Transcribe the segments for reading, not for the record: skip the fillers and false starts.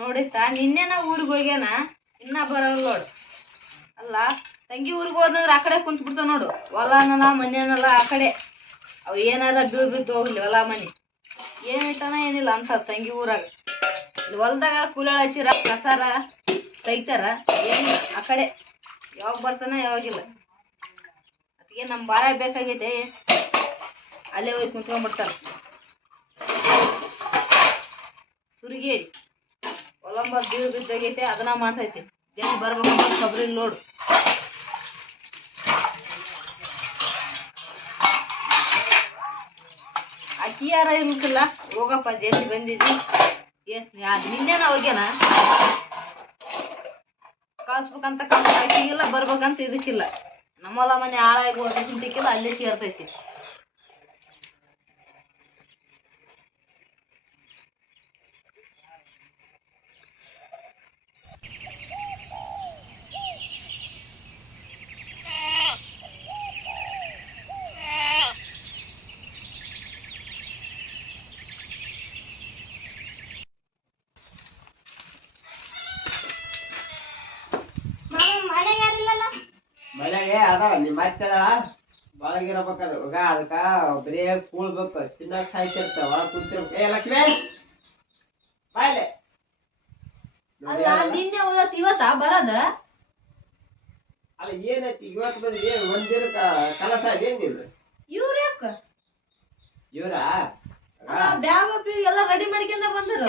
ನೋಡಿತಾ ನಿನ್ನೆ ನಾ ಊರಿಗೆ ಹೋಗ್ಯಾನ ಇನ್ನ ಬರಲ್ಲ ನೋಡು. ಅಲ್ಲ ತಂಗಿ ಊರಿಗೆ ಹೋದಂದ್ರೆ ಆ ಕಡೆ ಕುಂತ್ ಬಿಡ್ತಾವ ನೋಡು. ಹೊಲನಲ್ಲ ಮನೆಯನಲ್ಲ ಆ ಕಡೆ ಅವ್ ಏನಾರ ಬೀಳ್ಬಿದ್ದು ಹೋಗ್ಲಿ ಹೊಲ ಮನೆ ಏನ್ ಇಟ್ಟನ ಏನಿಲ್ಲ ಅಂತ ತಂಗಿ ಊರಾಗ. ಹೊಲ್ದಾಗ ಕೂಲಿ ಹಚ್ಚಿರ ಕಸಾರ ತೆಗಿತಾರ ಏನಿಲ್ಲ ಆ ಕಡೆ. ಯಾವಾಗ ಬರ್ತಾನ ಯಾವಾಗಿಲ್ಲ. ಅದಕ್ಕೆ ನಮ್ ಬಾಳೆ ಬೇಕಾಗೈತೆ ಅಲ್ಲೇ ಹೋಗಿ ಕುಂತ್ಕೊಂಡ್ಬಿಡ್ತಾರ. ಸುರಿಗೇರಿ ಒಲಂಬ ಬೀಳ್ ಬಿದ್ದೋಗೈತೆ ಅದನ್ನ ಮಾಡ್ತೈತಿ. ಜನ ಬರ್ಬೇಕಂತ ಕೊಬ್ಬರಿ ನೋಡು. ಅಕ್ಕಿ ಯಾರ ಇರ್ಲಿಕ್ಕಿಲ್ಲ ಹೋಗಪ್ಪ ಜೇಸಿ ಬಂದಿದ್ವಿ. ನಿನ್ನೆನ ಹೋಗ್ಯಾನ ಕಳ್ಸ್ಬೇಕಂತ ಅಕ್ಕಿಗಿಲ್ಲ ಬರ್ಬೇಕಂತ ಇದಕ್ಕಿಲ್ಲ. ನಮ್ಮಲ್ಲ ಮನೆ ಹಾಳಾಗಿ ಹೋದ ಚಿಂತಿಕ್ಕಿಲ್ಲ ಅಲ್ಲೇ ಸೇರ್ತೈತಿ. ಮನ್ಯಾಗೆ ಅದ ನಿಮ್ಮ ಮತ್ತೆ ಅದ ಒಳಗಿರಬೇಕದು ಈಗ ಅದಕ್ಕ ಬರೀ ಕೂಳ್ಬೇಕು ತಿನ್ನಕ್ ಸಾಯ್ತಿರ್ತಾವ ಒಳಗ್ ಕುಂತಿರ್ಬೇಕು. ಏ ಲಕ್ಷ್ಮಿ ಬಾಯ್ಲೆ ನಿನ್ನೆ ಹೋದತ್ ಇವತ್ತ ಬರದ. ಅಲ್ಲ ಏನೈತಿ ಇವತ್ತು ಬಂದ್ರಿ ಏನ್ ಒಂದಿನ ಕಲಸ ಏನ್ ನಿಮ್ದು ಇವ್ರ ಯಾಕ ಇವ್ರ ಬ್ಯಾಗ್ ಬೀಗ್ ಎಲ್ಲ ರೆಡಿ ಮಾಡ್ಕೊಂಡ ಬಂದ್ರು.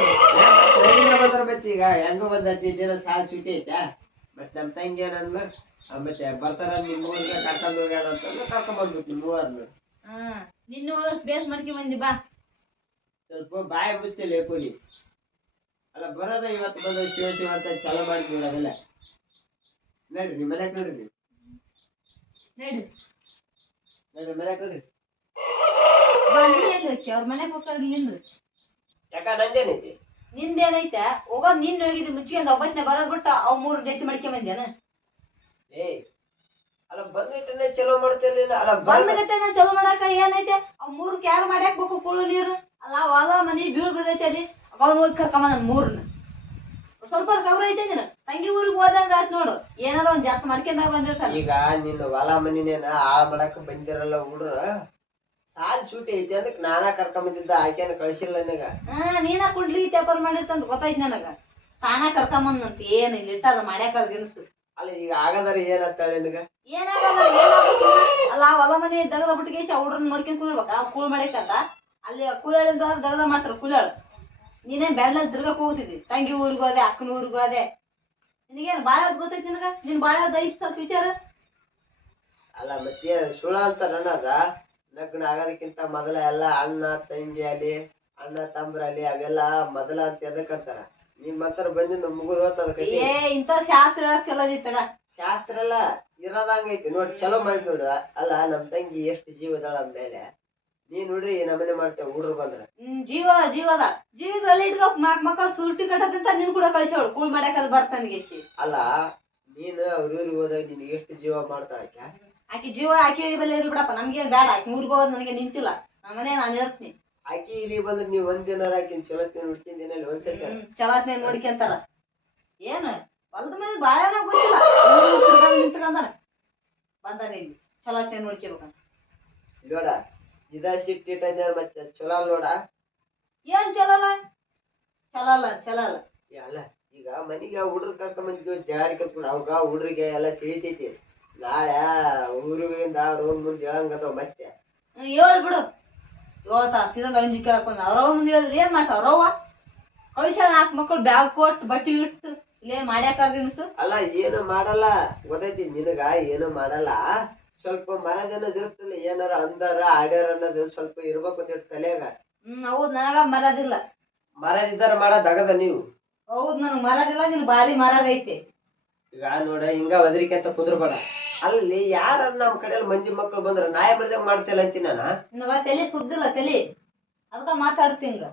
ಬಂದ್ರ ಮತ್ತೆ ಈಗ ಹೆಂಗ ಬಂದೈತಿ ದಿನ ಸಾಲ್ ಸುಟಿ ಐತಾ. ಮತ್ತೆ ನಮ್ ತಂಗಿ ಏನಂದ್ಲ ಮತ್ತೆ ಬರ್ತಾರ ನಿಮ್ ಊರಿಗೆ ಕರ್ಕೊಂಡ್ ಹೋಗ್ಯಾಳ ಅಂತಂದ್ರೆ ಕರ್ಕೊಂಡ್ ಬಂದ್ಬಿಟ್ಟು ನಿಮ್ ಊರ್ನ. ನಿನ್ನೆ ಹೋದಷ್ಟು ಬೇಸ್ ಮಾಡ್ಕೊಂಡ್ ಬಂದಿ ಬಾ. ಸ್ವಲ್ಪ ಬಾಯಿ ಮುಚ್ಚಲಿ ಕೂಲಿ ಅಲ್ಲ ಬರೋದ ಇವತ್ತು ಬಂದ ಶಿವ ಶಿವ ಅಂತ ಚಾಲೂ ಮಾಡ್ತೀವಿ ಅದೆಲ್ಲ. ನೋಡ್ರಿ ನಿಮ್ ಮನ್ಯಾಗ ನೋಡ್ರಿ ನಡಿ ನೋಡ್ರಿ ಮನ್ಯಾಗ ನೋಡ್ರಿ ಅವ್ರ ಮನೆಗ್ ಹೋಗ್ತಾರ ನಿಂದ್ರಿ. ಯಾಕ ನಂದೇನೈತಿ ನಿಂದೇನೈತೆ ಹೋಗೋದ್ ನಿನ್ ಹೋಗಿದ್ದು ಮುಚ್ಚಿಂದ ಒಬ್ಬತ್ತನೇ ಬರೋದ್ ಬಿಟ್ಟ ಅವ್ 3 ಜೊತೆ ಮಾಡ್ಕೊಂಡ್ ಬಂದ್ಯಾನ. ಏ ಅಲ್ಲ ಬಂದಿಟ್ಟನೆ ಚಲೋ ಮಾಡ್ತಿರ್ಲಿಲ್ಲ. ಅಲ್ಲ ಬಂದ ಗಟ್ಟೆನ ಚಲೋ ಮಾಡಾಕ ಏನೈತೆ ಅವ್ 3 ಯಾರು ಮಾಡ್ಯಾಕ್ಬೇಕು ಕುಳು ನೀರು. ಅಲ್ಲ ಹೊಲ ಮನಿ ಬೀಳ್ ಬಿದ್ದೈತೆ ಅಲ್ಲಿ ಅವ್ನ ಹೋಗಿ ಕರ್ಕೊಂಬ 3ನ ಸ್ವಲ್ಪ ಕವ್ರ ಐತೆ ನೀನು. ತಂಗಿ ಊರಿಗೆ ಹೋದಂದ್ರ ಆಯ್ತು ನೋಡು ಏನಾರ ಒಂದ್ ಜಾಸ್ತಿ ಮಾಡ್ಕೊಂಡಾಗ ಬಂದಿರ್ತಾರ. ಈಗ ನಿನ್ನ ಹೊಲ ಮನಿನೇನ ಹಾಳ್ ಮಾಡಕ್ ಬಂದಿರಲ್ಲ ಹುಡ್ರ ಸಾಲ್ ಸೂಟಿ ಐತಿ ಅದಕ್ಕೆ ನಾನಾ ಕರ್ಕೊಂಡ್ ಬಂದಿದ್ದ ಆಕೆನ ಕಳ್ಸಿಲ್ಲ ನಿನಗ. ನೀನ ಕುಂಡ್ಲಿ ತೇಪರ್ ಮಾಡಿರ್ತಂತ ಗೊತ್ತಾಯ್ತು ನನಗ. ತಾನ ಕರ್ಕೊಂಬಂದಂತ ಏನ್ ಇಲ್ಲಿ ಇಟ್ಟಾರ ಮಾಡ್ಯಾಕ ಗಿನ್ಸು. ಅಲ್ಲ ಈಗ ಆಗದಾರ ಏನತ್ತಾಳೆ ನಿನಗ ಏನಾಗಲ್ಲ ಅಲ್ಲ ಹೊಲ ಮನಿ ದಗದ ಬಿಟ್ಟಿಗೆ ಹುಡ್ರನ್ನ ನೋಡ್ಕೊಂಡ್ ಕೂರ್ಬೇಕ ಕೂಳ್ ಮಾಡ್ಯಾಕಂತ ಅಲ್ಲಿ ಕೂಲಿಗಳಿಂದ ದಗದ ಮಾಡ್ತಾರ ಕೂಲಿಗಳು. ನೀನೇನ್ ಬೆಳ್ಳ ತಿರ್ಗಕ್ ಹೋಗ್ತಿದ್ದಿ ತಂಗಿ ಊರ್ಗ್ ಹೋದೆ ಅಕ್ಕನ ಊರ್ಗ್ ಹೋದೆ. ನಿನಗೇನ್ ಬಾಳ ಗೊತ್ತೈತಿ ನಿನಗ ನಿನ್ ಬಾಳ ಐತಿ ಸ್ವಲ್ಪ ವಿಚಾರ. ಅಲ್ಲ ಮತ್ತೆ ಸುಳ ಅಂತ ಅನ್ನದ ಲಗ್ನ ಆಗೋದಕ್ಕಿಂತ ಮೊದಲ ಎಲ್ಲಾ ಅಣ್ಣ ತಂಗಿ ಅಲ್ಲಿ ಅಣ್ಣ ತಮ್ರಲ್ಲಿ ಅವೆಲ್ಲಾ ಮೊದಲ ಅಂತ ಎದಕ್ಕಂತಾರ. ನಿಮ್ ಹತ್ರ ಬಂದಿದ್ದು ಮುಗಿದ್ ಹೋಗ್ತದ ಕೈ. ಇಂತ ಶಾಸ್ತ್ರ ಹೇಳಕ್ ಚಲೋ ಐತಗ. ಶಾಸ್ತ್ರ ಎಲ್ಲ ಇರೋದಂಗೈತಿ ನೋಡಿ ಚಲೋ ಮಾಡಿ ನೋಡು. ಅಲ್ಲ ನಮ್ ತಂಗಿ ಎಷ್ಟು ಜೀವದಾಳ ಅಂದ್ಮೇಲೆ ನೀನ್ ನೋಡ್ರಿ ನಮ್ಮನೆ ಮಾಡ್ತೇವೆ ಹುಡ್ರು ಬಂದ್ರ. ಜೀವದ ಜೀವದಲ್ಲಿ ಇಟ್ಕೊ ಮಕ್ಕಳ ಸುಲ್ಟಿ ಕಟ್ಟದಂತ ನಿನ್ ಕೂಡ ಕಳ್ಸೋಳು ಕೂಳ್ ಮಾಡ್ಯಾಕ ಬರ್ತಾನಿಗೆ. ಅಲ್ಲ ನೀನು ಅವ್ರ ಊರಿಗೆ ಹೋದಾಗ ನಿನ್ಗೆ ಎಷ್ಟು ಜೀವ ಮಾಡ್ತಾ ಆಕಿ ಜೀವ ಆಕಿ ಬಲ್ಲಿ ಇರ್ಲಿ ಬಿಡಪ್ಪ ನಮ್ಗೆ ಬೇಡ. ಆಕಿ ಊರಿಗೆ ಹೋಗೋದ್ ನನಗೆ ನಿಂತಿಲ್ಲ ನಮ್ಮನೆ ನಾನು ಇರ್ತೀನಿ. ಆಕಿ ಇಲ್ಲಿ ಬಂದ್ರೆ ನೀವ್ ಒಂದಿನಾರ ಆಕಿನ್ ಚಲೋತ್ನ ನೋಡ್ಕೊಂಡ್ ಒಂದ್ಸತಿ ಚಲಾತ್ನೆ ನೋಡ್ಕೊಂತಾರ. ಏನ್ ಹೊಲದ ಮೇಲೆ ಬಾಳ ಗೊತ್ತಿಲ್ಲ ನಿಂತ್ಕೊಂಡಾನ ಬಂದಾನ ಇಲ್ಲಿ ಚಲಾತ್ನೆ ನೋಡ್ಕೋಬೇಕಂತ ನೋಡ ಇದ ಸಿಟ್ಟಿಟ್ಟ ಮತ್ತೆ ಚಲೋ ನೋಡ. ಏನ್ ಚಲೋಲ್ಲ ಚಲೋಲ್ಲ ಚಲೋಲ್ಲ. ಅಲ್ಲ ಈಗ ಮನಿಗೆ ಹುಡ್ರ ಕರ್ಕೊಂಡ್ ಬಂದಿದ್ವಿ ಜಾಡಿ ಕರ್ಕೊಂಡು ಅವಾಗ ಹುಡ್ರಿಗೆ ಎಲ್ಲ ತಿಳಿತೈತಿ. ನಾಳೆ ಊರಿಗಿಂದ ಅವ್ರ ಮುಂದೆ ಹೇಳಂಗದವ್ ಮತ್ತೆ ಹೇಳ್ಬಿಡು ಹೇಳ್ತಾ ತಿನ್ನೋದು ಅಂಜಿ ಕೇಳ್ಕೊಂಡ್ ಅವ್ರವ ಮುಂದೆ ಹೇಳಿದ್ರೆ ಏನ್ ಮಾಡ್ತಾವ ಅವ್ರವ್ವ ಕಳಿಸ 4 ಮಕ್ಕಳು ಬ್ಯಾಗ್ ಕೊಟ್ಟು ಬಟ್ಟಿ ಇಟ್ಟು ಇಲ್ಲೇನ್ ಮಾಡ್ಯಾಕನ್ಸು. ಅಲ್ಲ ಏನು ಮಾಡಲ್ಲ ಗೊತ್ತೈತಿ ನಿನಗ ಏನು ಮಾಡಲ್ಲ. ಸ್ವಲ್ಪ ಮರದೇನದ್ ಇರ್ತಲ್ಲ ಏನಾರ ಅಂದಾರ ಆಡ್ಯಾರ ಅನ್ನೋದು ಸ್ವಲ್ಪ ಇರ್ಬೇಕು ಅಂತ ತಲೆಯಾಗ. ಹೌದ್ ನನಗ ಮರದಿಲ್ಲ. ಮರದಿದ್ದಾರ ಮಾಡೋದಾಗದ ನೀವು. ಹೌದ್ ನನ್ಗ್ ಮರದಿಲ್ಲ ನಿನ್ ಬಾರಿ ಮರದೈತೆ. ಈಗ ನೋಡ ಹಿಂಗ ಒದರಿಕೆ ಅಂತ ಕುಂದ್ರಬೇಡ. ಅಲ್ಲಿ ಯಾರ ನಮ್ ಕಡೆಯಲ್ಲಿ ಮಂದಿ ಮಕ್ಕಳು ಬಂದ್ರ ನಾಯ ಬರ್ದಾಗ ಮಾಡ್ತಿಲ್ಲ ಅಂತೀನಿ ನಾನು. ನಿನಗ ತಲೆ ಸುದ್ದಿಲ್ಲ ತಲೆ ಅದಕ್ಕ ಮಾತಾಡ್ತಿಂಗ.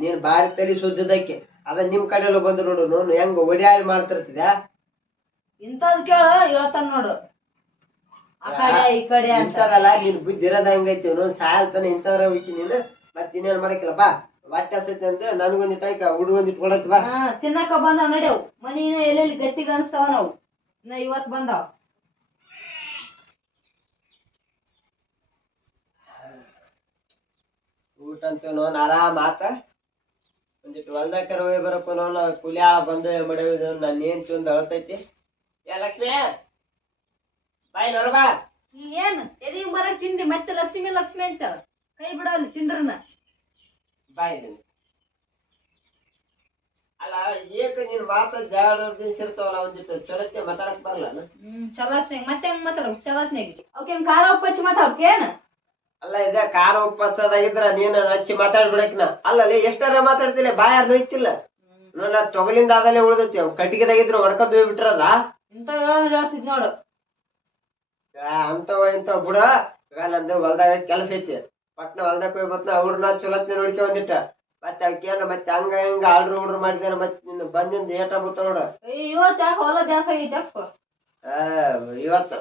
ನೀನ್ ಬಾರಿ ತಲೆ ಸುದ್ದದಕ್ಕೆ ಅದ ನಿಮ್ ಕಡೆಯಲ್ಲ ಬಂದ್ರು ನೋಡು ನೋಡು ಹೆಂಗ ಒಡಿಯಾಳಿ ಮಾಡ್ತಿರ್ತಿದ. ಇಂಥದ್ ಕೇಳ ಹೇಳ್ತಾನ ನೋಡು ಆ ಕಡೆ ಈ ಕಡೆ ಇಂಥದಲ್ಲ ನೀನ್ ಬುದ್ಧಿ ಇರೋದ ಹಂಗೈತಿ. ಸಾಯಲ್ತಾನೆ ಇಂಥದ್ರ ಹೋಗಿ ನೀನು ಮತ್ತೆ ಇನ್ನೇನ್ ಮಾಡಕ್ಕಿಲ್ಲ. ಬಾ ಹೊಟ್ಟೆ ಹಸೈತಿ ಅಂತ ನನಗೊಂದಿಟ್ಟು ಆಯ್ಕ ಹುಡುಗೊಂದಿಟ್ಟು ಕೊಡತ್ ಬಾ. ತಿನ್ನಕ ಬಂದಾವ್ ನಡ್ಯಾವ್ ಮನಿನ ಎಲ್ಲೆಲ್ಲಿ ಗಟ್ಟಿಗೆ ಅನ್ಸ್ತಾವ ನಾವು ಇನ್ನ ಇವತ್ ಬಂದಾವ್. ಊಟ ಅಂತೇವ್ ನೋನ್ ಆರಾಮ್ ಆತ. ಒಂದಿಟ್ಟು ಹೊಲ್ದಾಕರ ಹೋಗಿ ಬರಪ್ಪ ನೋನ್ ಕೂಲಿ ಆಳ ಬಂದು ಮಡಿಯೋದು ನಾನು ಏನ್ ತಿಂದು ಅಳ್ತೈತಿ. ಏ ಲಕ್ಷ್ಮಿ ಬಾಯ್ ನೋಡ ಬಾ. ಏನ್ ಎದಿಗ್ ಬರಕ್ ತಿಂದಿ ಮತ್ತೆ ಲಕ್ಷ್ಮಿ ಲಕ್ಷ್ಮಿ ಅಂತಾರ ಕೈ ಬಿಡವಲ್ಲಿ ತಿಂದ್ರನ ಬಾಯ್. ಅಲ್ಲ ಏಕ ನೀನ್ ಮಾತ ಜಾಡ ದಿನ್ಸಿರ್ತಾವಲ್ಲ ಒಂದಿಟ್ಟು ಚೊಲತ್ತೆ ಮಾತಾಡಕ್ ಬರಲ್ಲ. ಚಲೋತ್ನಾಗ ಮತ್ತೆ ಹೆಂಗ್ ಮಾತಾಡ್ಬೇಕು ಚಲೋತ್ನಾಗ ಅವಕೇನ್ ಖಾರ ಉಪ್ಪು ಹಚ್ಚಿ ಮಾತಾಡ್ಬೇಕು ಏನ? ಅಲ್ಲ ಇದ ಖಾರ ಉಪ್ಪು ಹಚ್ಚೋದಾಗಿದ್ರ ನೀನ್ ಹಚ್ಚಿ ಮಾತಾಡ್ಬಿಡಕ್ನ. ಅಲ್ಲಲ್ಲಿ ಎಷ್ಟಾರ ಮಾತಾಡ್ತಿಲ್ಲ ಬಾಯಾರ ನೋಯ್ತಿಲ್ಲ ನೋಡ. ತೊಗಲಿಂದ ಆದಲ್ಲೇ ಉಳ್ದೈತಿ ಕಟ್ಟಿಗೆದಾಗಿದ್ರು ಹೊಡ್ಕೊಂಡ್ ಹೋಗ್ಬಿಟ್ರದ. ಇಂತ ಹೇಳಂದ್ರೆ ಹೇಳ್ತಿದ್ ನೋಡು. ಅಂತವ ಇಂತವ ಬಿಡ. ಈಗ ನಂದು ಹೊಲ್ದಾಗ ಕೆಲ್ಸ ಐತಿ ಪಟ್ನ ಹೊಲ್ದಾಗ ಹೋಗಿ ಮತ್ತ ಅವ್ರನ್ನ ಚೊಲತ್ನ ನೋಡ್ಕೊ ಒಂದಿಟ್ಟ. ಮತ್ತೆ ಅವಕ್ಕೇನ ಮತ್ತೆ ಹಂಗ ಹಿಂಗ ಆರ್ಡ್ರ್ ಉಡ್ರ್ ಮಾಡಿದಾರ ಮತ್ತೆ ನಿನ್ ಬಂದಿಂದ ಏಟ ಬುತ್ತ ನೋಡ. ಇವತ್ತು ಯಾಕೆ ಹೊಲ ದ್ಯಾಸ ಆಗೈತೆ ಅಪ್ಪ. ಇವತ್ತು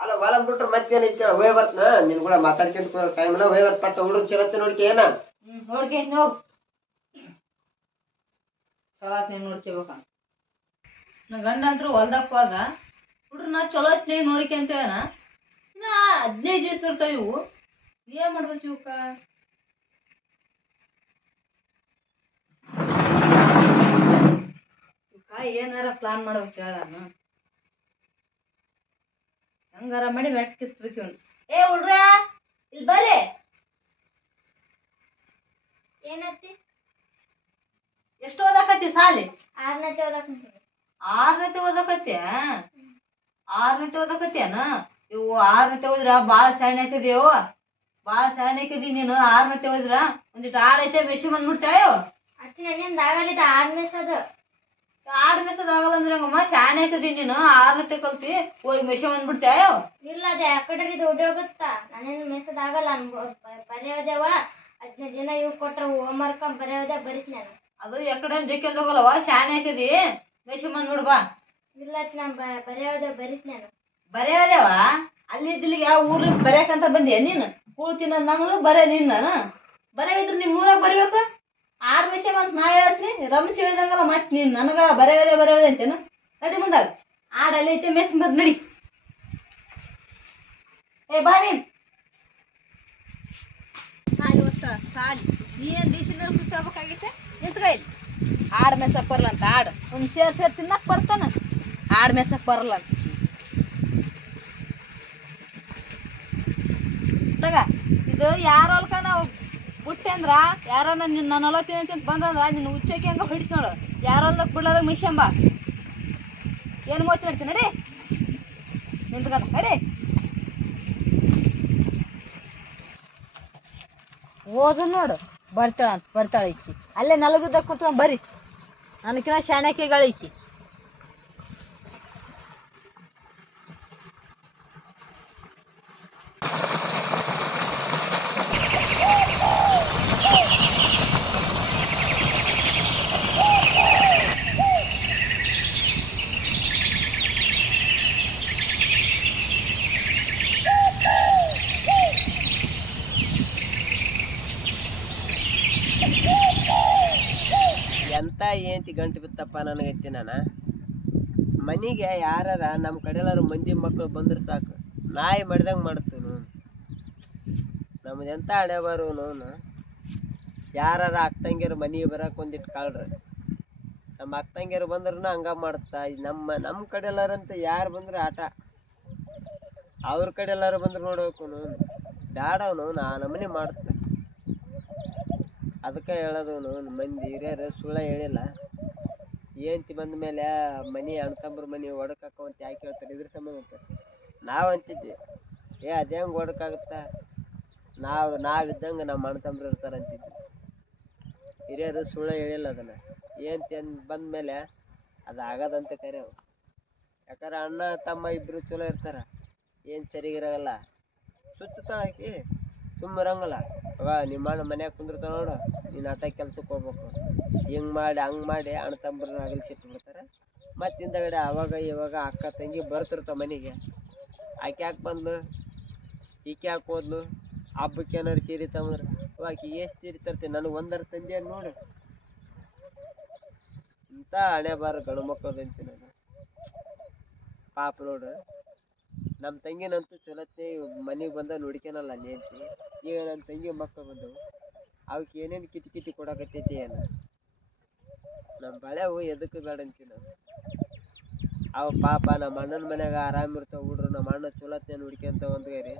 ಅಲ್ಲ ಹೊಲ ಬಿಟ್ರ ಮತ್ತೇನೈತಿ ಹೋಯ್ ಬತ್ನ ನಿನ್ ಕೂಡ ಮಾತಾಡ್ಕೊಂತ ಟೈಮ್ ಎಲ್ಲ ಹೋಯ್ ಬತ್ ಪಟ್ಟ ಹುಡ್ರ ಚೊಲತ್ನ ನೋಡ್ಕೊ ಏನ. ನೋಡ್ಕೊಂತ ಹೋಗ್ ಚಲೋತ್ನಾಗ ನೋಡ್ಕೋಬೇಕ. ನಾ ಗಂಡ ಅಂತ್ರು ಹೊಲ್ದಕ್ ಹೋದ ಹುಡ್ರನ್ನ ಚಲೋತ್ನಾಗ ನೋಡ್ಕೊಂತೇನ. ಇನ್ನ 15 ದಿವಸ ಇರ್ತಾವ ಇವು ಏನ್ ಮಾಡ್ಬೇಕು ಇವಕ್ಕ? ಏನಾರ ಪ್ಲಾನ್ ಮಾಡ್ಬೇಕು ಹೇಳಣ. ಹಂಗಾರ ಮಾಡಿ ಮೆಟ್ ಕಿತ್ಬೇಕು ಇವ್ನು. ಏ ಹುಡ್ರ ಇಲ್ಲಿ ಬರ್ರಿ. ಏನತ್ತಿ? ಎಷ್ಟು ಓದಾಕತ್ತಿ ಸಾಲಿ? 6ನೇತೆ ಓದಾಕತ್ತೀನಿ. 6ನೇತೆ ಓದಾಕತ್ತಿ? 6ನೇತೆ ಓದಾಕತ್ಯಾನ? ಇವು 6ನೇತೆ ಓದ್ರ ಬಾಳ ಸಣ್ಣಕದಿಯವ. ಬಾಳ ಸಣ್ಣಕದಿ ನೀನು. 6ನೇತೆ ಓದ್ರ ಒಂದಿಟ್ಟು ಆಡೈತೆ ಮೆಸಿ ಬಂದ್ಬಿಡ್ತಾಯೋ. ಅತ್ತಿ ನನ್ನಿಂದ ಆಗಲಿಲ್ಲ 6 ಮೇಸ್ ಅದು. 6 ಮೇಸದ ಆಗಲ್ಲ ಅಂದ್ರೆ ಹಂಗಮ್ಮ ಶಾಣಕದಿ ನೀನು. 6ನೇತೆ ಕಲ್ತಿ ಹೋಗಿ ಮೆಸಿ ಬಂದ್ಬಿಡ್ತಾಯೋ. ಇಲ್ಲ ಅದೇ ಆ ಕಡೆ ದುಡ್ಡು ಹೋಗುತ್ತಾ ನನ್ನಿಂದ ಮೇಸದ ಆಗಲ್ಲ. ಬರೆಯೋದೇವ 15 ದಿನ ಇವ್ ಕೊಟ್ರ ಹೋಮ್ವರ್ಕ್ ಬರೆಯೋದೇ ಬರೀತ್ ನಾನು. ಅದು ಎಕಡೆ ಜಕ್ಕೆಂದ ಹೋಗಲ್ಲವ ಶಾಣಕದಿ ಮೆಸಿ ಬಂದ್ಬಿಡ್ ಬಾ. ಇಲ್ಲ ನಾನು ಬರೆಯೋದೇ ಬರೀತ್ ನಾನು. ಬರೆಯೋದೇವ ಅಲ್ಲಿದ್ದಿಲ್ಲಿಗೆ ಯಾವ ಊರ್ಲಿಂದ ಬರೆಯಕಂತ ಬಂದ್ಯಾ ನೀನು? ಕೂಳ್ ತಿನ್ನೋದು ನಮ್ದು ಬರೆಯೋದಿನ್ ನಾನು. ಬರೆಯೋದಿದ್ರು ನಿಮ್ ಊರಾಗ ಬರಿಬೇಕು. 6 ಮೆಸೆ ಬಂತ ನಾ ಹೇಳ್ತೀನಿ ರಮೇಶ್ ಹೇಳಿದಂಗಲ್ಲ ಮತ್ ನೀನ್ ನನಗ ಬರೆಯೋದೇ ಅಂತೇನು? ನಡಿ ಮುಂದಾಗ ಆಡಲ್ಲಿ ಐತೆ ಮೆಸ್ ಬರ್ ನಡಿ. ಏ ಬಾ ನೀನ್ ಸಾಲಿ ಓದ್ತ ಸಾಲಿ ನೀನ್ ಡಿಸಿನರ್ ಬಿಡ್ಕೋಬೇಕಾಗಿತ್ತೆ. ನಿಂತ್ಕೈ ಆಡ್ ಮೆಸಕ್ ಬರಲ್ಲ ಅಂತ. ಆಡ್ ಒಂದ್ ಸೇರ್ ತಿನ್ನಕ್ ಬರ್ತಾನ ಆಡ್ ಮೆಸಕ್ ಬರಲ್ಲ ಅಂತ. ತಗ ಇದು ಯಾರ ಹೊಲ್ಕ ನಾವು ಬಿಟ್ಟೆ ಅಂದ್ರ ಯಾರನ್ನ ನನ್ನ ಹೊಲ ತಿಂತ ಬಂದ್ರ ನಿನ್ನ ಹುಚ್ಚೋಕೆ ಹಂಗ ಹೊಡಿತ ನೋಡು. ಯಾರ ಹೊಲ್ದಕ್ ಬಿಡ್ಲಾರ ಮಿಷಂಬ ಏನ್ ಮೋಚ್ ನಡ್ತೀನಿ ನಡಿ ನಿಂತ್ಕಂಡ ನಡಿ. ಓದು ನೋಡು ಬರ್ತಾಳ ಇಕ್ಕಿ ಅಲ್ಲೇ ನಲಗುದ್ದ ಕೂತ್ಕೊಂಡ್ ಬರ್ರಿ. ನನಕಿನ ಶಾಣಕ್ಯಗಳ ಇಕ್ಕಿ. ಎಂತ ಏಂತಿ ಗಂಟು ಬಿತ್ತಪ್ಪ ನನಗೈತಿ. ನಾನು ಮನಿಗೆ ಯಾರ ನಮ್ಮ ಕಡೆಲ್ಲಾರು ಮಂದಿ ಮಕ್ಕಳು ಬಂದ್ರೆ ಸಾಕು ನಾಯಿ ಮಾಡಿದಂಗೆ ಮಾಡ್ತೀವಿ ನೋನು. ನಮ್ದು ಎಂತ ಹಣೆ ಬರು ನೋನು. ಯಾರ ಅಕ್ಕಂಗಿಯರು ಮನೆಗೆ ಬರಕ್ಕೆ ಒಂದಿಟ್ಟು ಕಾಳ್ರಿ. ನಮ್ಮ ಅಕ್ಕಂಗಿಯರು ಬಂದ್ರೂ ಹಂಗ ಮಾಡ್ತಾ. ನಮ್ಮ ಕಡೆ ಎಲ್ಲಾರಂತ ಯಾರು ಬಂದ್ರೆ ಆಟ. ಅವ್ರ ಕಡೆ ಎಲ್ಲಾರು ಬಂದ್ರೆ ನೋಡ್ಬೇಕು ನೋನು ಬ್ಯಾಡವನು ನಮ್ಮನೆ ಮಾಡುತ್ತೆ. ಅದಕ್ಕೆ ಹೇಳೋದು ನೋನು ಮಂದಿ ಹಿರಿಯರು ಸುಳ್ಳ ಹೇಳಿಲ್ಲ. ಏಂತಿ ಬಂದ ಮೇಲೆ ಮನೆ ಅಣ್ತಂಬ್ರ ಮನೆ ಹೊಡಕಾಕವಂತ ಯಾಕೆ ಹೇಳ್ತಾರೆ? ಇದ್ರ ಸಂಬಂಧ ಅಂತಾರೆ. ನಾವು ಅಂತಿದ್ವಿ ಅದೇ ಹೆಂಗೆ ಹೊಡಕಾಗುತ್ತಾ? ನಾವಿದ್ದಂಗೆ ನಮ್ಮ ಅಣ್ತಂಬ್ರು ಇರ್ತಾರೆ ಅಂತಿದ್ವಿ. ಹಿರಿಯರು ಸುಳ್ಳ ಹೇಳಿಲ್ಲ ಅದನ್ನು. ಏಂತಿ ಬಂದ ಮೇಲೆ ಅದು ಆಗೋದಂತ ಕರೆ. ಯಾಕಂದ್ರೆ ಅಣ್ಣ ತಮ್ಮ ಇಬ್ಬರು ಚಲೋ ಇರ್ತಾರೆ. ಏನು ಸರಿಗಿರಲ್ಲ ಸುತ್ತಾಳಕಿ ಸುಮ್ಮರಂಗಲ್ಲ. ನಿಮ್ಮ ಅಣ್ಣ ಮನ್ಯಾಗ ಕುಂದಿರ್ತಾವ ನೋಡು ನೀನು ಆತ ಕೆಲ್ಸಕ್ಕೆ ಹೋಗ್ಬೇಕು. ಹಿಂಗೆ ಮಾಡಿ ಹಂಗೆ ಮಾಡಿ ಅಣ್ಣ ತಮ್ಮರನ್ನ ಅಗಲಿಸಿಟ್ಟು ಬಿಡ್ತಾರೆ. ಮತ್ತು ಹಿಂದಗಡೆ ಅವಾಗ ಇವಾಗ ಅಕ್ಕ ತಂಗಿ ಬರ್ತಿರ್ತಾವ ಮನೆಗೆ. ಆಕೆ ಯಾಕೆ ಬಂದ್ಲು ಈಕೆ ಯಾಕೆ ಹೋದ್ಲು? ಹಬ್ಬಕ್ಕೆ ಏನಾರು ಸೀರೆ ತಗೊಂಡ್ರೆ ಆಕಿ ಎಷ್ಟು ಸೀರೆ ತರ್ತೀನಿ ನನಗೆ ಒಂದರ ತಂದೆ ನೋಡು ಇಂಥ ಹಣೆ ಬಾರ ಗಂಡು ಮಕ್ಕಳದಂತಿ ನಾನು ಪಾಪ ನೋಡು ನಮ್ಮ ತಂಗಿನಂತೂ ಚಲೋತ್ತೆ ಮನೆಗೆ ಬಂದ ನೋಡ್ಕೊನಲ್ಲ ನೇಂತಿ ಈಗ ನನ್ನ ತಂಗಿ ಮಕ್ಕಳು ಬಂದವು ಅವಕ್ಕೆ ಏನೇನು ಕಿಟಿ ಕಿಟಿ ಕೊಡಕತ್ತೈತಿ ಏನು ನಮ್ಮ ಬಳೆವು ಎದಕ್ಕೆ ಬೇಡ ಅಂತೀನಿ ನಾನು ಅವ ಪಾಪ ನಮ್ಮ ಅಣ್ಣನ ಮನ್ಯಾಗ ಆರಾಮಿರ್ತಾವ ಹುಡ್ರು ನಮ್ಮ ಅಣ್ಣ ಚಲೋತ್ತೆ ನೋಡ್ಕೊಂತ ಒಂದು ಗಾರಿ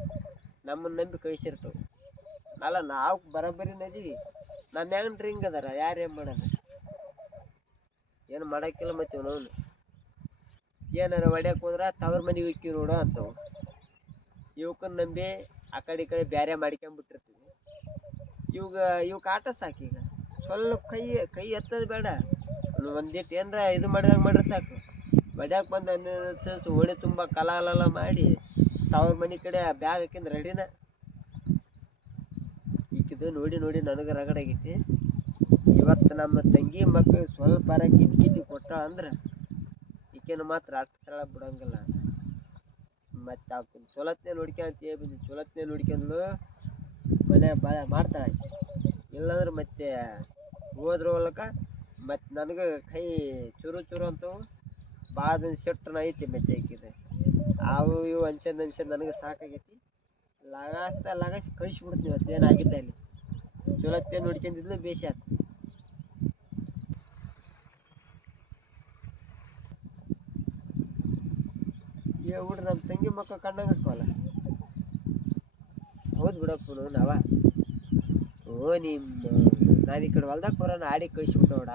ನಮ್ಮನ್ನ ನಂಬಿ ಕಳಿಸಿರ್ತಾವ ಅಲ್ಲ ನಾವು ಬರೋಬ್ಬರಿ ನದೀವಿ ನಮ್ಮ ಹೆಂಗ್ ಡ್ರಿಂಗ್ ಅದಾರ ಯಾರು ಏನು ಮಾಡೋದು ಏನು ಮಾಡೋಕ್ಕಿಲ್ಲ ಮತ್ತೆ ಅವನು ಏನಾರ ಹೊಡ್ಯಕ್ಕೆ ಹೋದ್ರ ತವ್ರ ಮನೆಗೆ ಇಕ್ಕಿ ನೋಡು ಅಂತವು ಇವಕ್ಕನ್ನ ನಂಬಿ ಆ ಕಡೆ ಈ ಕಡೆ ಬೇರೆ ಮಾಡ್ಕೊಂಬಿಟ್ಟಿರ್ತೀವಿ ಇವಕ್ಕೆ ಆಟ ಸಾಕೀಗ ಸ್ವಲ್ಪ ಕೈ ಎತ್ತೋದು ಬೇಡ ಒಂದಿಟ್ಟು ಏನರ ಇದು ಮಾಡಿದಂಗೆ ಮಾಡ್ರೆ ಸಾಕು ಹೊಡ್ಯಾಕೆ ಬಂದು ಹೊಡೆ ತುಂಬ ಕಲಾಲೆಲ್ಲ ಮಾಡಿ ತವ್ರ ಮನೆ ಕಡೆ ಬ್ಯಾಗ್ ಹಾಕಿಂದ ರೆಡಿನ ಈಕಿದು ನೋಡಿ ನೋಡಿ ನನಗೆ ರಗಡಾಗೈತಿ ಇವತ್ತು ನಮ್ಮ ತಂಗಿ ಮಕ್ಕಳು ಸ್ವಲ್ಪ ಕಿಟಿ ಕಿಟಿ ಕೊಟ್ಟ ಅಂದ್ರೆ ಈಕೆನ ಮಾತ್ರ ಅಷ್ಟು ಸರಳ ಬಿಡಂಗಿಲ್ಲ ಮತ್ತು ಆಕಿನ ಚೊಲತ್ನೆ ನೋಡ್ಕೊಂತ ಚೊಲತ್ನೆ ನೋಡ್ಕೊಂಡು ಮನೆ ಮಾಡ್ತಾಳೆ ಇಲ್ಲಾಂದ್ರೆ ಮತ್ತೆ ಹೋದ್ರ ಹೊಲಕ ಮತ್ತು ನನಗೆ ಕೈ ಚೂರು ಚೂರು ಅಂತವು ಭಾಳ ದಿನ ಶೆಟ್ಟನ ಐತಿ ಮತ್ತೆ ಆಕಿದೆ ಅವು ಇವು ಅನ್ಸಂದು ನನಗೆ ಸಾಕಾಗೈತಿ ಲಗಾಸಿ ಕಳಿಸ್ಬಿಡ್ತೀನಿ ಇವತ್ತು ಏನಾಗಿದ್ದ ಅಲ್ಲಿ ಚೊಲತ್ತೆ ನೋಡ್ಕೊಂಡಿದ್ಲು ಬೇಷ ಆಯ್ತು ಹುಡ್ರು ನಮ್ಮ ತಂಗಿ ಮಕ್ಕಳು ಕಂಡಂಗೆ ಹಾಕೋಲ್ಲ ಹೌದು ಬಿಡಪ್ಪ ನಾವ ನಾನು ಈ ಕಡೆ ಹೊಲ್ದಾಗ ಬರೋಣ ಆಡಿ ಕಳಿಸ್ಬಿಟ್ಟು ನೋಡ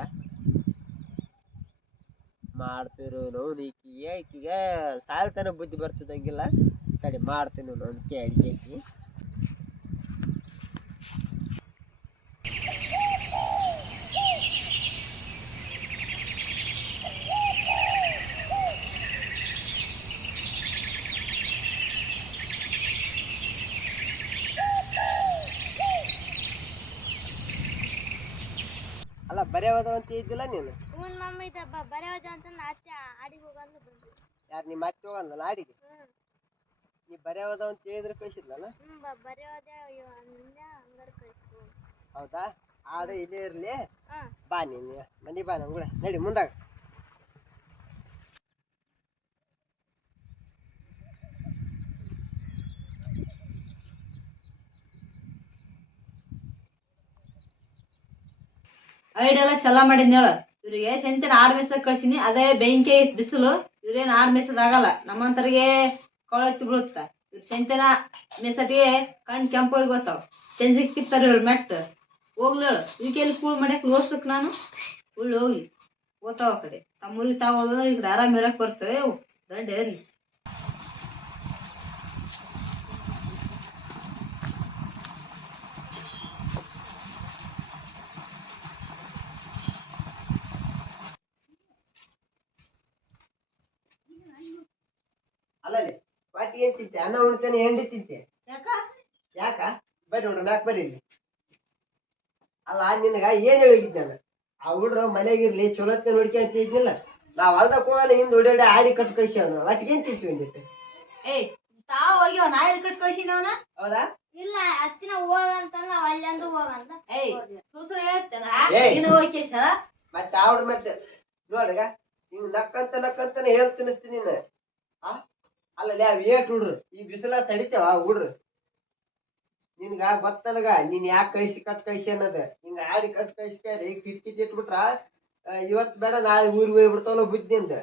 ಮಾಡ್ತಿರು ನೋವು ಈಕಿಗೆ ಸಾಲ್ತನ ಬುದ್ಧಿ ಬರ್ತದಂಗಿಲ್ಲ ಕಡೆ ಮಾಡ್ತೀನಿ ನೋಡ್ಕೆ ಅಡಿಗೆ ಐತಿ ಅಲ್ಲ ಬರೇ ಹೋದ ಅಂತ ಇದ್ದಿಲ್ಲ ನೀನು ಮಮ್ಮಿ ಬರೇ ಹೋದ ಅಂತ ಆಚೆ ಆಡಿಗೆ ಹೋಗಲ್ಲ ಬಂದು ಯಾರು ನಿಮ್ಮ ಅತ್ತೆ ಹೋಗಲ್ಲ ಆಡಿಗೆ ನೀ ಬರೇ ಹೋದ ಅಂತ ಹೇಳಿದ್ರೆ ಕಳಿಸಿದ್ಲಲ್ಲ ಬರೇ ಹೋದೆ ಹಂಗಾರ ಕಳಿಸ್ಕೊ ಹೌದಾ ಆಡು ಇಲ್ಲೇ ಇರಲಿ ಬಾ ನೀನು ಮನೆ ಬಾ ನಂಗೆ ಕೂಡ ನಡಿ ಮುಂದಾಗ ಐಡೆಲ್ಲ ಚಲೋ ಮಾಡಿದ್ನ ಹೇಳು ಇವ್ರಿಗೆ ಸಂತಿನ ಆಡ್ ಮೇಸಕ್ ಕಳ್ಸಿನಿ ಅದೇ ಬೆಂಕಿ ಐತ್ ಬಿಸಿಲು ಇವ್ರೇನ್ ಆಡ್ ಮೇಸದಾಗಲ್ಲ ನಮ್ಮಂತರಿಗೆ ಕೊಳತಿ ಬೀಳುತ್ತ ಇವ್ರ ಸಂತಿನ ಮೇಸಟಿಗೆ ಕಣ್ ಕೆಂಪೋಗಿ ಗೊತ್ತಾವ ಸಂಜಿಗೆ ಕಿತ್ತಾರ ಇವ್ರು ಮೆಟ್ಟ ಹೋಗ್ಲಿ ಹೇಳು ಈಕೆಲ್ಲಿ ಕೂಳ್ ಮಾಡ್ಯಾಕ ಓದ್ಸಕ್ ನಾನು ಉಳ್ಳಿ ಹೋಗ್ಲಿ ಓದ್ತಾವ ಆ ಕಡೆ ತಮ್ಮೂರಿಗೆ ತಾವು ಹೋದ್ರೆ ಈ ಕಡೆ ಆರಾಮ್ ಇರಕ್ ಬರ್ತವೆ ದೊಡ್ಡ ಇರ್ಲಿ ಅಲ್ಲಲ್ಲಿ ಪಾಟಿ ಏನ್ ತಿಂತೆ ಅನ್ನ ಉಣ್ತೇನೆ ಹೆಂಡಿ ತಿಂತೆ ಯಾಕ ಬರ್ರಿ ನೋಡ್ರಿ ಮ್ಯಾಕ್ ಬರ್ರಿ ಇಲ್ಲಿ ಅಲ್ಲ ನಿನಗ ಏನ್ ಹೇಳಿದ್ದೆ ನಾನು ಆ ಹುಡ್ರು ಮನೆಗಿರ್ಲಿ ಚೊಲೋತ್ತೆ ನೋಡ್ಕೊಂತ ಇದ್ದಿಲ್ಲ ನಾವ್ ಹೊಲ್ದಕ್ ಹೋಗೋಣ ಹಿಂದ್ ಓಡಾಡಿ ಆಡಿ ಕಟ್ ಕಳ್ಸಿ ಅವ್ನು ಒಟ್ಟಿಗೆ ಏನ್ ತಿಂತೀವಿ ಒಂದಿಟ್ಟು ಏಯ್ ತಾವ್ ಹೋಗಿ ನಾ ಎಲ್ಲಿ ಕಟ್ ಕಳ್ಸಿನ ಅವನ ಹೌದಾ ಇಲ್ಲ ಹತ್ತಿನ ಹೋಗಂತ ನಾವ್ ಅಲ್ಲಿ ಅಂದ್ರೂ ಹೋಗಂತ ಏಯ್ ಸುಳ್ಳು ಹೇಳ್ತೇನ ಏಯ್. ನೀನು ಹೋಗಿ ಸರ ಮತ್ತೆ ಅವ್ರ ಮತ್ತೆ ನೋಡ್ರಿಗ ಹಿಂಗ್ ನಕ್ಕಂತಾನೆ ಹೇಳ್ ತಿನ್ನಿಸ್ತೀನಿ ನೀನು ಅಲ್ಲಲ್ಲಿ ಅವ್ ಏಟ್ ಹುಡ್ರು ಈ ಬಿಸಿಲ ತಡಿತೇವ ಹುಡ್ರು ನಿನ್ಗ ಗೊತ್ತನಗ ನೀನ್ ಯಾಕೆ ಕಟ್ ಕಳಿಸಿ ಅನ್ನೋದು ಹಿಂಗ ಆಡಿ ಕಟ್ ಕಳಿಸ್ಕಾರಿ ಕಿಟಕಿ ಇಟ್ಬಿಟ್ರ ಇವತ್ ಬೇಡ ನಾಳೆ ಊರಿಗೆ ಹೋಗ್ಬಿಡ್ತಾವಲ್ಲ ಬುದ್ಧಿಂದ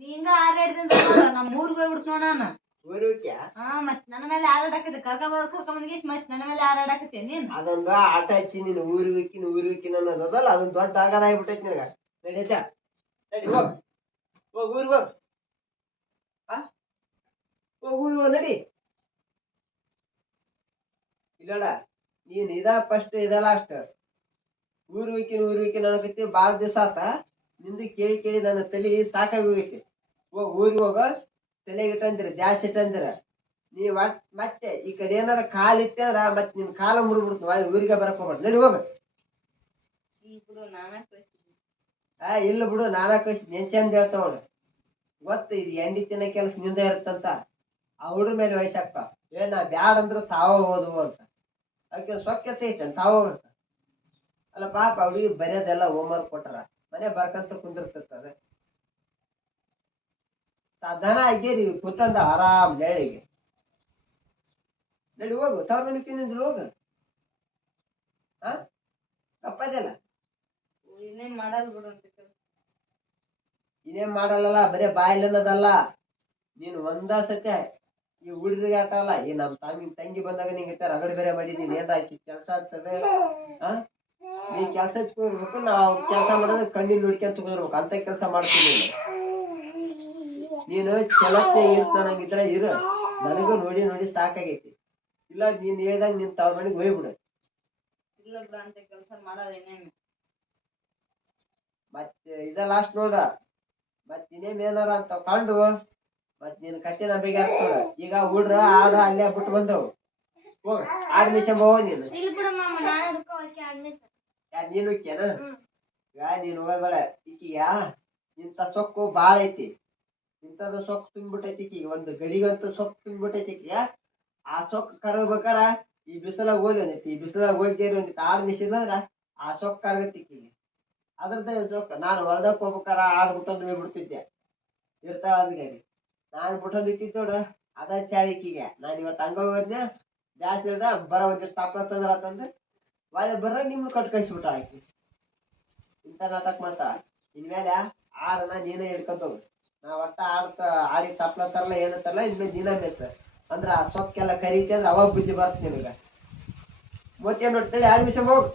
ನೀ ಹಿಂಗ ಆರಾಡ್ದಿಂದ ನಮ್ ಊರ್ಗ್ ಹೋಗ್ಬಿಡ್ತು ನಾನು ಊರಿಗೆ ಹಾ ಮತ್ ನನ್ನ ಮೇಲೆ ಆರಾಡಕತ್ತೆ ಕರ್ಕೊಂಬಂದ್ಗೆ ಮತ್ ನನ್ನ ಮೇಲೆ ಆರಾಡಕತ್ತೆ ನೀನ್ ಅದೊಂದು ಆಟ ಹಚ್ಚಿ ನೀನು ಊರಿಗೆ ಅನ್ನೋದು ಅದಲ್ಲ ಅದೊಂದು ದೊಡ್ಡ ಆಗದಾಗ್ಬಿಟ್ಟೈತಿ ನಿನಗ ನಡೀತ ನಡಿ ಹೋಗ್ ಊರಿಗೆ ಹೋಗ್ ಹೋಗ್ ನಡಿ ಇಲ್ಲೋಡ ನೀನ್ ಫಸ್ಟ್ ಇದಲ್ಲ ಅಷ್ಟ ಊರಿಗೆ ನನಗೈತಿ ಬಾಳ ದಿವಸ ಆತ ನಿಂದು ಕೇಳಿ ನನ್ನ ತಲೆ ಸಾಕಾಗಿ ಹೋಗೈತಿ ಊರಿಗೆ ಹೋಗ ತಲೆಗೆ ಇಟ್ಟಂದಿರ ಜಾಸ್ತಿ ಇಟ್ಟಂದಿರ ನೀ ಮತ್ತೆ ಈ ಕಡೆ ಏನಾರ ಕಾಲ್ ಇತ್ತೆ ಅಂದ್ರ ಮತ್ ನಿನ್ ಕಾಲ ಮುರಿದ್ಬಿಡ್ತು ಊರಿಗೆ ಬರಕ್ ಹೋಗ್ಬಾರ್ದು ನಡಿ ಹೋಗ ಇಲ್ಲ ಬಿಡು ನಾನಾ ಕಳಿಸಿದ್ ನೆನ್ ಚಂದ ಹೇಳ್ತಾವಳ ಗೊತ್ತ ಇದು ಎಂಡಿ ತಿನ್ನ ಕೆಲಸ ನಿಂದ ಇರುತ್ತಂತ ಆ ಹುಡುಗ ಮೇಲೆ ವಯಸ್ಸಾಗ್ತಾವ ನಾ ಬ್ಯಾಡ ಅಂದ್ರು ತಾವ ಓದುವ ಅಂತ ಅದಕ್ಕೆ ಆಕೆ ಸೊಕ್ಕೆಸ ಐತೆ ಅಂತ ತಾವ ಅಲ್ಲ ಪಾಪ ಹುಡುಗಿ ಬರೆಯೋದೆಲ್ಲ ಹೋಮ್ವರ್ಕ್ ಕೊಟ್ಟಾರ ಮನೆ ಬರ್ಕಂತ ಕುಂದಿರ್ತದ ದನ ಆಗ್ಯೇರಿ ಕುತ್ತಂದ ಆರಾಮ್ ನೆಳಿಗೆ ನಡಿ ಹೋಗು ತವ್ರ ಮನೆ ತಿಂದಿದ್ರು ಹೋಗು ಹಾ ತಪ್ಪದಲ್ಲ ಇನ್ನೇನ್ ಮಾಡಲ್ ಬಿಡು ಅಂತ ಇನ್ನೇನ್ ಮಾಡಲ್ಲ ಬರೇ ಬಾಯಲ್ಲಿ ಅನ್ನೋದಲ್ಲ ನೀನು ಒಂದ ಸತ್ಯ ಈ ಹುಡುಗರಿಗೆ ಆಟ ಅಲ್ಲ ಈ ನಮ್ ತಂಗಿ ಬಂದಾಗ ನಿಂಗೆ ರಗಡ್ ಬೇರೆ ಮಾಡಿದೀನಿ ಏನ್ರ ಆಕಿ ಕೆಲಸ ಆಗ್ತದೆ ಆ ನೀ ಕೆಲಸ ಹಚ್ಕೊಳ್ಬೇಕು ನಾವು ಕೆಲಸ ಮಾಡೋದ್ರೆ ಕಣ್ಣಿನ ನೋಡ್ಕೊಂತ ತಗೊಂಡ್ಬೇಕು ಅಂತ ಕೆಲಸ ಮಾಡ್ತೀನಿ ನೀನು ಚಲತ್ನೆ ಇರ್ತಾನಂಗಿದ್ರೆ ಇರು ನನಗೂ ನೋಡಿ ನೋಡಿ ಸಾಕಾಗೈತಿ ಇಲ್ಲ ನೀನ್ ಹೇಳ್ದಂಗ ನಿನ್ ತವ್ರ ಮನೆಗೆ ಹೋಗ್ಬಿಡು ಇಲ್ಲ ಬಿಡ ಅಂತ ಕೆಲಸ ಮಾಡೋದೇನೇನು ಮತ್ತೆ ಇದ ಲಾಸ್ಟ್ ನೋಡ ಮತ್ ಇನ್ನೇಮ್ ಏನಾರ ಅಂತ ಕಂಡು ಮತ್ ನೀನ್ ಕಟ್ಟಿನ ಬೇಗ ನೋಡ ಈಗ ಹುಡ್ರ ಆಡ ಅಲ್ಲೇ ಬಿಟ್ಟು ಬಂದವು ಹೋಗ ಆಡ್ ನಿಮಿಷ ಹೋಗ ನೀನು ಇಲ್ಲಿ ಬಿಡು ಮಾಮ ನಾನು ಅದಕ್ಕೆ ಹೋಗಿ ಆಡ್ಲಿ ಸರ್ ಯಾರು ನೀನು ಹೋಗ್ಯಾನ ಈಗ ನೀನ್ ಹೋಗಬೇಡ ಈಕೀಗ ಇಂಥ ಸೊಕ್ಕು ಬಾಳ ಐತಿ ಇಂಥದ್ದು ಸೊಕ್ಕು ತುಂಬಿಬಿಟ್ಟೈತಿ ಈಗ ಒಂದು ಗಡಿಗಂತೂ ಸೊಕ್ಕು ತುಂಬಿಬಿಟ್ಟೈತಿ ಈಗ ಆ ಸೊಕ್ಕು ಕರಬೇಕಾರ ಈ ಬಿಸಿಲಾಗ ಹೋಗ್ಲಿ ಒಂದಿತ್ತು ಈ ಬಿಸಿಲಾಗ ಹೋಗ್ದೇರಿ ಒಂದಿತ್ತು ಆಡ್ ನಿಮಿಷ ಆ ಸೊಕ್ಕು ಕರಗತ್ತಿಕ್ ಈಗ ಅದ್ರದ್ದೇ ಸೊಕ್ಕು ನಾನು ಹೊಲ್ದಕ್ ಹೋಗ್ಬೇಕಾರ ಆಡ್ ಬಿಟ್ಟೊಂದು ಬಿಡ್ತಿದ್ದೆ ಇರ್ತಾವ ಅಂದ್ಗೇರಿ ನಾನು ಬಿಟ್ಟೊಂದಿಕ್ಕಿದ್ ನೋಡು ಅದ ಚಾಳಿಕಿಗೆ ನಾನು ಇವತ್ತು ಅಂಗಡಿ ಹೋದ್ನೆ ಜಾಸ್ತಿ ಇಲ್ದ ಬರೋ ಒಂದಿಷ್ಟು ತಾಪತ್ತಂದ್ರ ಅಂತಂದು ಒಳ್ಳೆ ಬರ್ರ ನಿಮ್ನು ಕಟ್ ಕಳಿಸ್ಬಿಟ್ಟ ಆಕಿ ಇಂಥ ನಾಟಕ ಮಾಡ್ತಾಳ ಇನ್ಮೇಲೆ ಆಡನ ನೀನೇ ಹಿಡ್ಕೊಂಡೋಗು ನಾ ಒಟ್ಟ ಆಡಿ ತಪ್ಲತ್ತಾರಲ್ಲ ಏನಂತಾರಲ್ಲ ಇನ್ಮೇಲೆ ನೀನ ಮೇಸ ಅಂದ್ರ ಆ ಸೊಕ್ಕೆಲ್ಲ ಕರೀತಿ ಅಂದ್ರೆ ಅವಾಗ ಬುದ್ಧಿ ಬರ್ತದೆ ನಿನಗ ಮತ್ತೇನ್ ನೋಡ್ತೇಳಿ 2 ನಿಮಿಷ ಹೋಗು